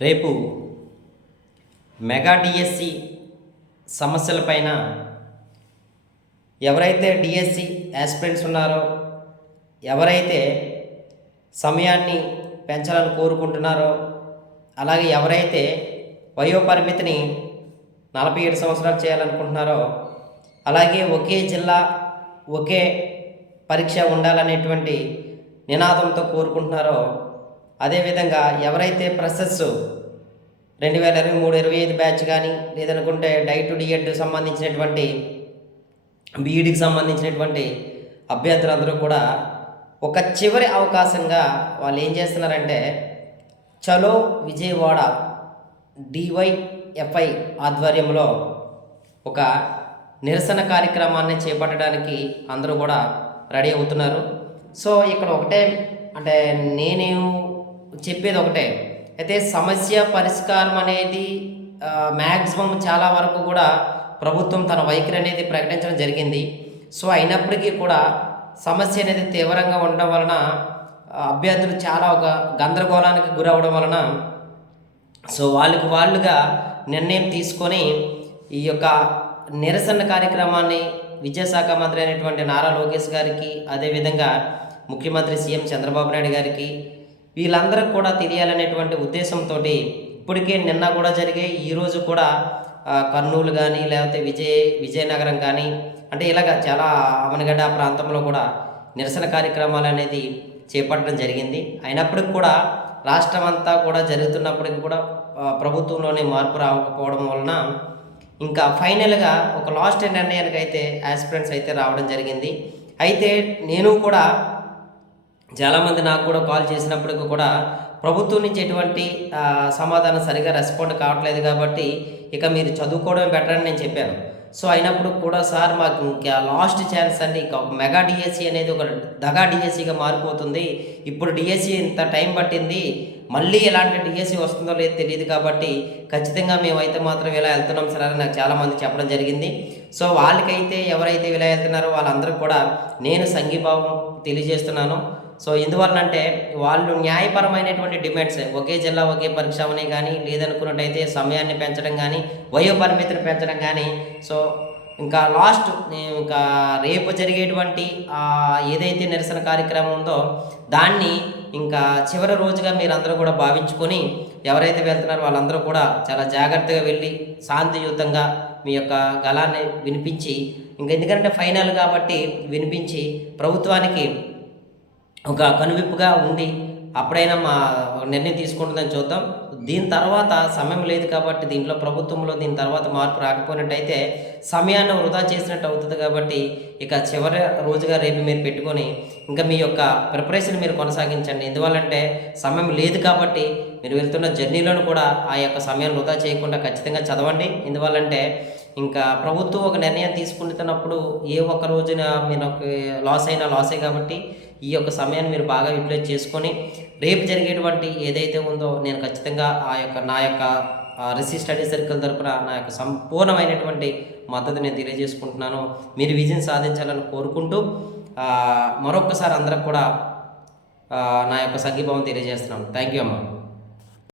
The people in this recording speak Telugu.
రేపు మెగా డిఎస్సి సమస్యలపైన ఎవరైతే డిఎస్సి యాస్పిరెంట్స్ ఉన్నారో ఎవరైతే సమయాన్ని పెంచాలని కోరుకుంటున్నారో అలాగే ఎవరైతే వయోపరిమితిని నలభై ఏడు సంవత్సరాలు చేయాలనుకుంటున్నారో అలాగే ఒకే జిల్లా ఒకే పరీక్ష ఉండాలనేటువంటి నినాదంతో కోరుకుంటున్నారో అదేవిధంగా ఎవరైతే ప్రసెస్ రెండు వేల ఇరవై మూడు ఇరవై ఐదు బ్యాచ్ కానీ లేదనుకుంటే డైట్ డిఎడ్ సంబంధించినటువంటి బీఈడికి సంబంధించినటువంటి అభ్యర్థులందరూ కూడా ఒక చివరి అవకాశంగా వాళ్ళు ఏం చేస్తున్నారంటే చలో విజయవాడ డివైఎఫ్ఐ ఆధ్వర్యంలో ఒక నిరసన కార్యక్రమాన్ని చేపట్టడానికి అందరూ కూడా రెడీ అవుతున్నారు. సో ఇక్కడ ఒకటే అంటే నేను చెప్పేది ఒకటే అయితే సమస్య పరిష్కారం అనేది మ్యాక్సిమం చాలా వరకు కూడా ప్రభుత్వం తన వైఖరి అనేది ప్రకటించడం జరిగింది. సో అయినప్పటికీ కూడా సమస్య అనేది తీవ్రంగా ఉండడం వలన అభ్యర్థులు చాలా ఒక గందరగోళానికి గురవడం వలన సో వాళ్ళకి వాళ్ళుగా నిర్ణయం తీసుకొని ఈ యొక్క నిరసన కార్యక్రమాన్ని విద్యాశాఖ మంత్రి అయినటువంటి నారా లోకేష్ గారికి అదేవిధంగా ముఖ్యమంత్రి సీఎం చంద్రబాబు నాయుడు గారికి వీళ్ళందరికీ కూడా తెలియాలనేటువంటి ఉద్దేశంతో ఇప్పటికే నిన్న కూడా జరిగే ఈరోజు కూడా కర్నూలు కానీ లేకపోతే విజయ విజయనగరం కానీ అంటే ఇలాగ చాలా అవనగడ్డ ప్రాంతంలో కూడా నిరసన కార్యక్రమాలు అనేది చేపట్టడం జరిగింది. అయినప్పటికి కూడా రాష్ట్రం అంతా కూడా జరుగుతున్నప్పటికీ కూడా ప్రభుత్వంలోనే మార్పు రాకపోవడం వలన ఇంకా ఫైనల్గా ఒక లాస్ట్ నిర్ణయానికి అయితే యాస్పిరెంట్స్ అయితే రావడం జరిగింది. అయితే నేను కూడా చాలామంది నాకు కూడా కాల్ చేసినప్పటికీ కూడా ప్రభుత్వం నుంచి ఎటువంటి సమాధానం సరిగా రెస్పాండ్ కావట్లేదు కాబట్టి ఇక మీరు చదువుకోవడం బెటర్ అని నేను చెప్పాను. సో అయినప్పుడు కూడా సార్ మాకు ఇంకా లాస్ట్ ఛాన్స్ అండి. ఇక మెగా డిఎస్సి అనేది ఒక దగా డిఎస్సిగా మారిపోతుంది. ఇప్పుడు డిఎస్సి ఇంత టైం పట్టింది. మళ్ళీ ఎలాంటి డిఎస్సి వస్తుందో లేదో తెలియదు కాబట్టి ఖచ్చితంగా మేమైతే మాత్రం ఇలా వెళ్తున్నాం సార్ అని నాకు చాలామంది చెప్పడం జరిగింది. సో వాళ్ళకైతే ఎవరైతే ఇలా వెళ్తున్నారో వాళ్ళందరూ కూడా నేను సంఘీభావం తెలియజేస్తున్నాను. సో ఎందువల్లంటే వాళ్ళు న్యాయపరమైనటువంటి డిమాండ్స్ ఒకే జిల్లా ఒకే పరీక్ష అవని కానీ లేదనుకున్నట్టయితే సమయాన్ని పెంచడం కానీ వయో పరిమితిని పెంచడం కానీ సో ఇంకా లాస్ట్ ఇంకా రేపు జరిగేటువంటి ఏదైతే నిరసన కార్యక్రమం ఉందో దాన్ని ఇంకా చివరి రోజుగా మీరందరూ కూడా భావించుకొని ఎవరైతే వెళ్తున్నారో వాళ్ళందరూ కూడా చాలా జాగ్రత్తగా వెళ్ళి శాంతియుతంగా మీ యొక్క గలాన్ని వినిపించి ఇంకా ఎందుకంటే ఫైనల్ కాబట్టి వినిపించి ప్రభుత్వానికి ఒక కనువిప్పుగా ఉండి అప్పుడైనా మా నిర్ణయం తీసుకుంటుందని చూద్దాం. దీని తర్వాత సమయం లేదు కాబట్టి దీంట్లో ప్రభుత్వంలో దీని తర్వాత మార్పు రాకపోయినట్టయితే సమయాన్ని వృధా చేసినట్టు అవుతుంది కాబట్టి ఇక చివరి రోజుగా రేపు మీరు పెట్టుకొని ఇంకా మీ యొక్క ప్రిపరేషన్ మీరు కొనసాగించండి. ఎందువల్లంటే సమయం లేదు కాబట్టి మీరు వెళ్తున్న జర్నీలోను కూడా ఆ యొక్క సమయాన్ని వృధా చేయకుండా ఖచ్చితంగా చదవండి. ఎందువల్లంటే ఇంకా ప్రభుత్వం ఒక నిర్ణయం తీసుకుంటున్నప్పుడు ఏ ఒక్క రోజున మీరు ఒక లాస్ అయినా లాసే కాబట్టి ఈ యొక్క సమయాన్ని మీరు బాగా యూటిలైజ్ చేసుకొని రేపు జరిగేటువంటి ఏదైతే ఉందో నేను ఖచ్చితంగా ఆ యొక్క నా యొక్క రిసీ స్టడీ సర్కిల్ తరపున నా యొక్క సంపూర్ణమైనటువంటి మద్దతు నేను తెలియజేసుకుంటున్నాను. మీరు విజయం సాధించాలని కోరుకుంటూ మరొకసారి అందరికి కూడా నా యొక్క సంఘీభావం తెలియజేస్తున్నాను. థ్యాంక్ యూ అమ్మా.